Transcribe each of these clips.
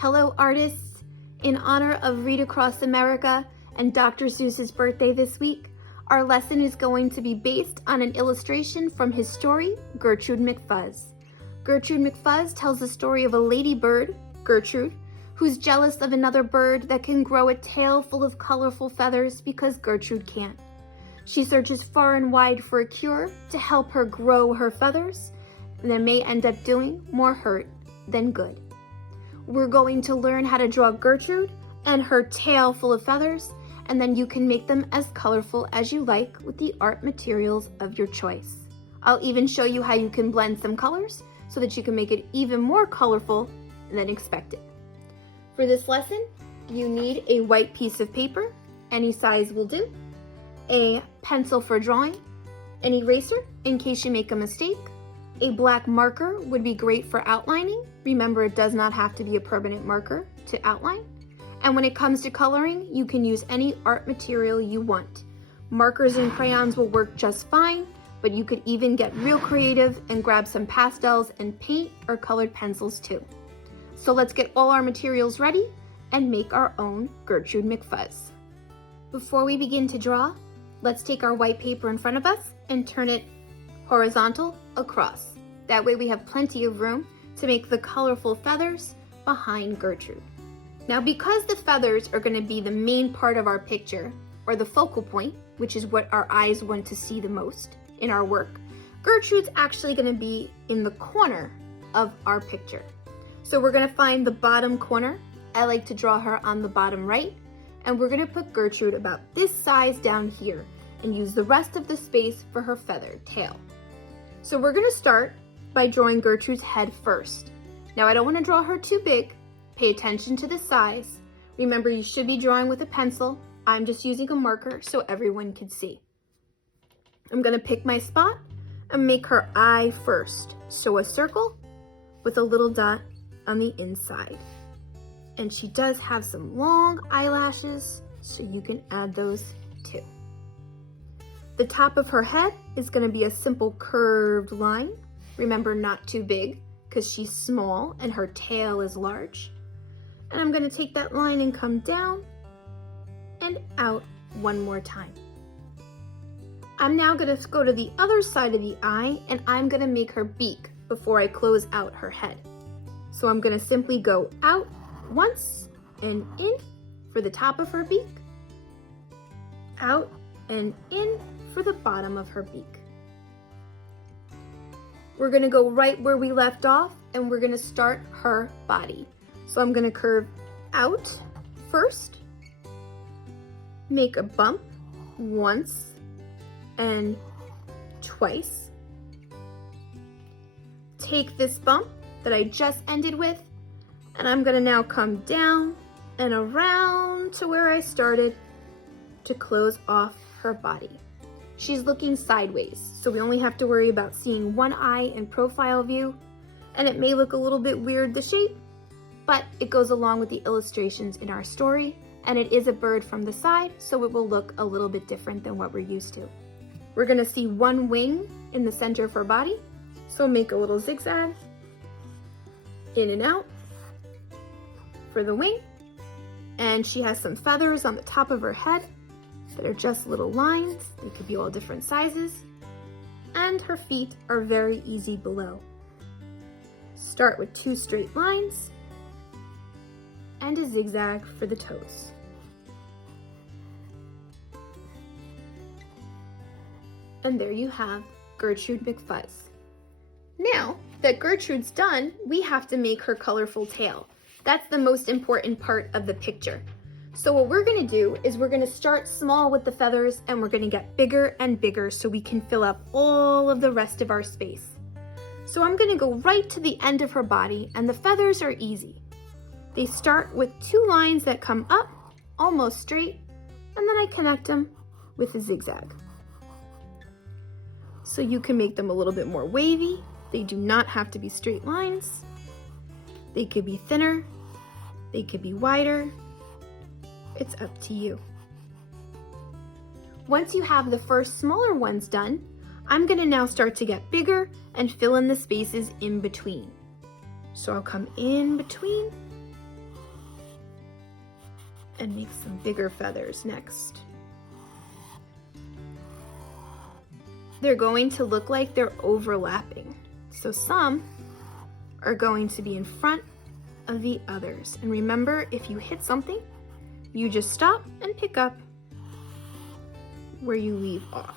Hello artists! In honor of Read Across America and Dr. Seuss's birthday this week, our lesson is going to be based on an illustration from his story, Gertrude McFuzz. Gertrude McFuzz tells the story of a ladybird, Gertrude, who's jealous of another bird that can grow a tail full of colorful feathers because Gertrude can't. She searches far and wide for a cure to help her grow her feathers, and it may end up doing more hurt than good. We're going to learn how to draw Gertrude and her tail full of feathers, and then you can make them as colorful as you like with the art materials of your choice. I'll even show you how you can blend some colors so that you can make it even more colorful than expected. For this lesson, you need a white piece of paper, any size will do, a pencil for drawing, an eraser in case you make a mistake. A black marker would be great for outlining. Remember, it does not have to be a permanent marker to outline. And when it comes to coloring, you can use any art material you want. Markers and crayons will work just fine, but you could even get real creative and grab some pastels and paint or colored pencils too. So let's get all our materials ready and make our own Gertrude McFuzz. Before we begin to draw, let's take our white paper in front of us and turn it horizontal across. That way we have plenty of room to make the colorful feathers behind Gertrude. Now, because the feathers are going to be the main part of our picture, or the focal point, which is what our eyes want to see the most in our work, Gertrude's actually going to be in the corner of our picture. So we're going to find the bottom corner. I like to draw her on the bottom right, and we're going to put Gertrude about this size down here and use the rest of the space for her feathered tail. So we're going to start by drawing Gertrude's head first. Now, I don't want to draw her too big. Pay attention to the size. Remember, you should be drawing with a pencil. I'm just using a marker so everyone can see. I'm going to pick my spot and make her eye first. So a circle with a little dot on the inside. And she does have some long eyelashes, so you can add those too. The top of her head is going to be a simple curved line. Remember, not too big because she's small and her tail is large. And I'm going to take that line and come down and out one more time. I'm now going to go to the other side of the eye and I'm going to make her beak before I close out her head. So I'm going to simply go out once and in for the top of her beak, out and in for the bottom of her beak. We're going to go right where we left off and we're going to start her body. So I'm going to curve out first, make a bump once and twice. Take this bump that I just ended with, and I'm going to now come down and around to where I started to close off her body. She's looking sideways, so we only have to worry about seeing one eye in profile view, and it may look a little bit weird, the shape, but it goes along with the illustrations in our story, and it is a bird from the side, so it will look a little bit different than what we're used to. We're going to see one wing in the center of her body, so make a little zigzag, in and out for the wing, and she has some feathers on the top of her head that are just little lines. They could be all different sizes, and her feet are very easy below. Start with 2 straight lines and a zigzag for the toes. And there you have Gertrude McFuzz. Now that Gertrude's done, we have to make her colorful tail. That's the most important part of the picture. So what we're going to do is we're going to start small with the feathers and we're going to get bigger and bigger so we can fill up all of the rest of our space. So I'm going to go right to the end of her body, and the feathers are easy. They start with 2 lines that come up almost straight, and then I connect them with a zigzag. So you can make them a little bit more wavy. They do not have to be straight lines. They could be thinner, they could be wider. It's up to you. Once you have the first smaller ones done, I'm going to now start to get bigger and fill in the spaces in between. So I'll come in between and make some bigger feathers next. They're going to look like they're overlapping. So some are going to be in front of the others. And remember, if you hit something, you just stop and pick up where you leave off.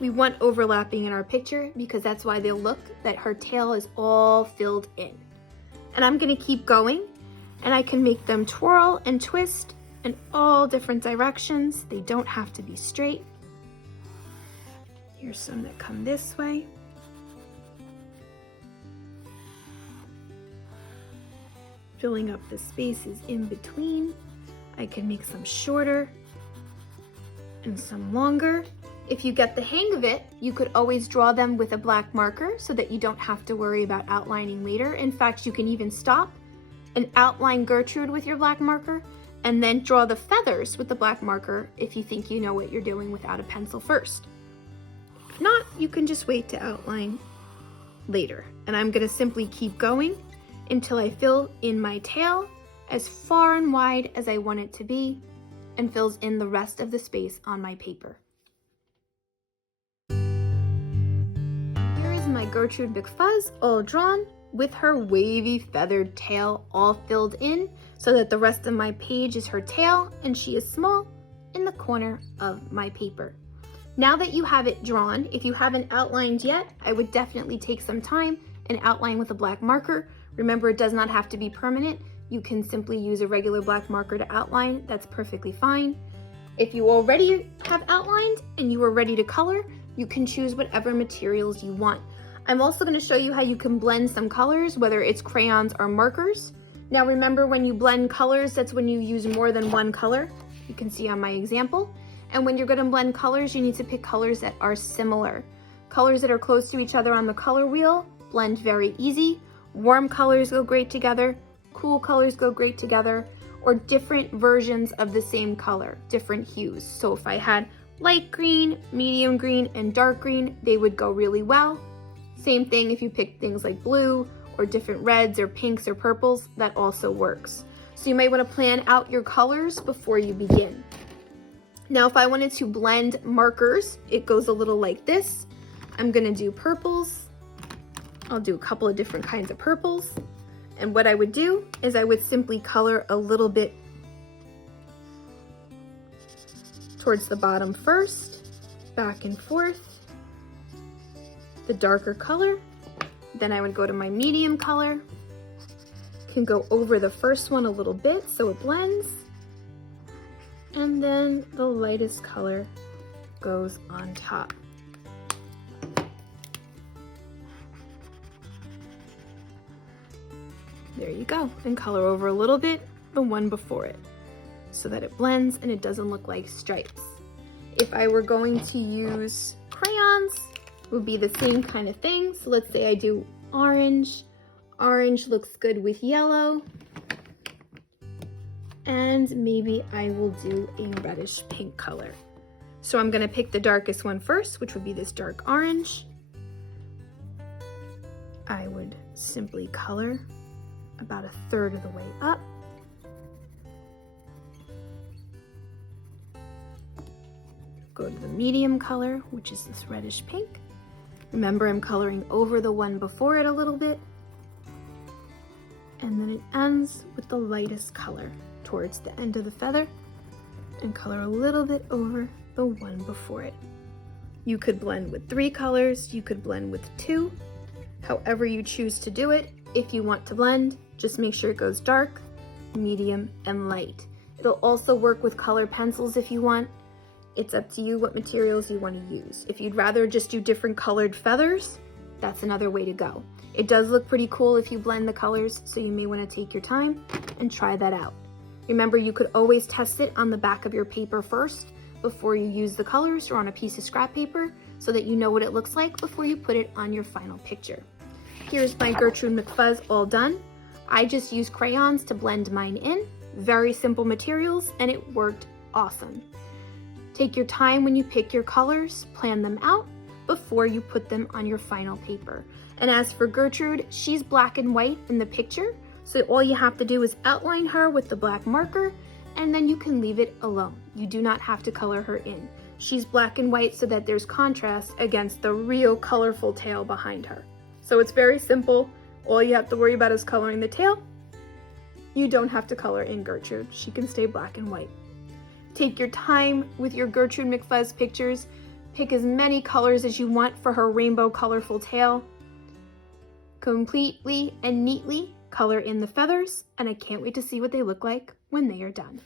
We want overlapping in our picture because that's why they'll look that her tail is all filled in. And I'm gonna keep going, and I can make them twirl and twist in all different directions. They don't have to be straight. Here's some that come this way. Filling up the spaces in between. I can make some shorter and some longer. If you get the hang of it, you could always draw them with a black marker so that you don't have to worry about outlining later. In fact, you can even stop and outline Gertrude with your black marker and then draw the feathers with the black marker if you think you know what you're doing without a pencil first. If not, you can just wait to outline later. And I'm gonna simply keep going until I fill in my tail as far and wide as I want it to be and fills in the rest of the space on my paper. Here is my Gertrude McFuzz all drawn with her wavy feathered tail all filled in so that the rest of my page is her tail and she is small in the corner of my paper. Now that you have it drawn, if you haven't outlined yet, I would definitely take some time and outline with a black marker. Remember, it does not have to be permanent. You can simply use a regular black marker to outline. That's perfectly fine. If you already have outlined and you are ready to color, you can choose whatever materials you want. I'm also going to show you how you can blend some colors, whether it's crayons or markers. Now remember, when you blend colors, that's when you use more than one color. You can see on my example. And when you're going to blend colors, you need to pick colors that are similar. Colors that are close to each other on the color wheel blend very easy. Warm colors go great together, cool colors go great together, or different versions of the same color, different hues. So if I had light green, medium green, and dark green, they would go really well. Same thing if you pick things like blue or different reds or pinks or purples, that also works. So you might want to plan out your colors before you begin. Now, if I wanted to blend markers, it goes a little like this. I'm gonna do purples. I'll do a couple of different kinds of purples. And what I would do is I would simply color a little bit towards the bottom first, back and forth, the darker color. Then I would go to my medium color, can go over the first one a little bit so it blends. And then the lightest color goes on top. There you go, and color over a little bit the one before it so that it blends and it doesn't look like stripes. If I were going to use crayons, it would be the same kind of thing. So let's say I do orange. Orange looks good with yellow. And maybe I will do a reddish pink color. So I'm gonna pick the darkest one first, which would be this dark orange. I would simply color about 1/3 of the way up. Go to the medium color, which is this reddish pink. Remember, I'm coloring over the one before it a little bit. And then it ends with the lightest color towards the end of the feather and color a little bit over the one before it. You could blend with 3 colors, you could blend with 2, however you choose to do it. If you want to blend, just make sure it goes dark, medium, and light. It'll also work with color pencils if you want. It's up to you what materials you want to use. If you'd rather just do different colored feathers, that's another way to go. It does look pretty cool if you blend the colors, so you may want to take your time and try that out. Remember, you could always test it on the back of your paper first before you use the colors or on a piece of scrap paper so that you know what it looks like before you put it on your final picture. Here's my Gertrude McFuzz all done. I just used crayons to blend mine in. Very simple materials, and it worked awesome. Take your time when you pick your colors, plan them out before you put them on your final paper. And as for Gertrude, she's black and white in the picture, So all you have to do is outline her with the black marker, and then you can leave it alone. You do not have to color her in. She's black and white so that there's contrast against the real colorful tail behind her. So it's very simple. All you have to worry about is coloring the tail. You don't have to color in Gertrude. She can stay black and white. Take your time with your Gertrude McFuzz pictures. Pick as many colors as you want for her rainbow colorful tail. Completely and neatly color in the feathers, and I can't wait to see what they look like when they are done.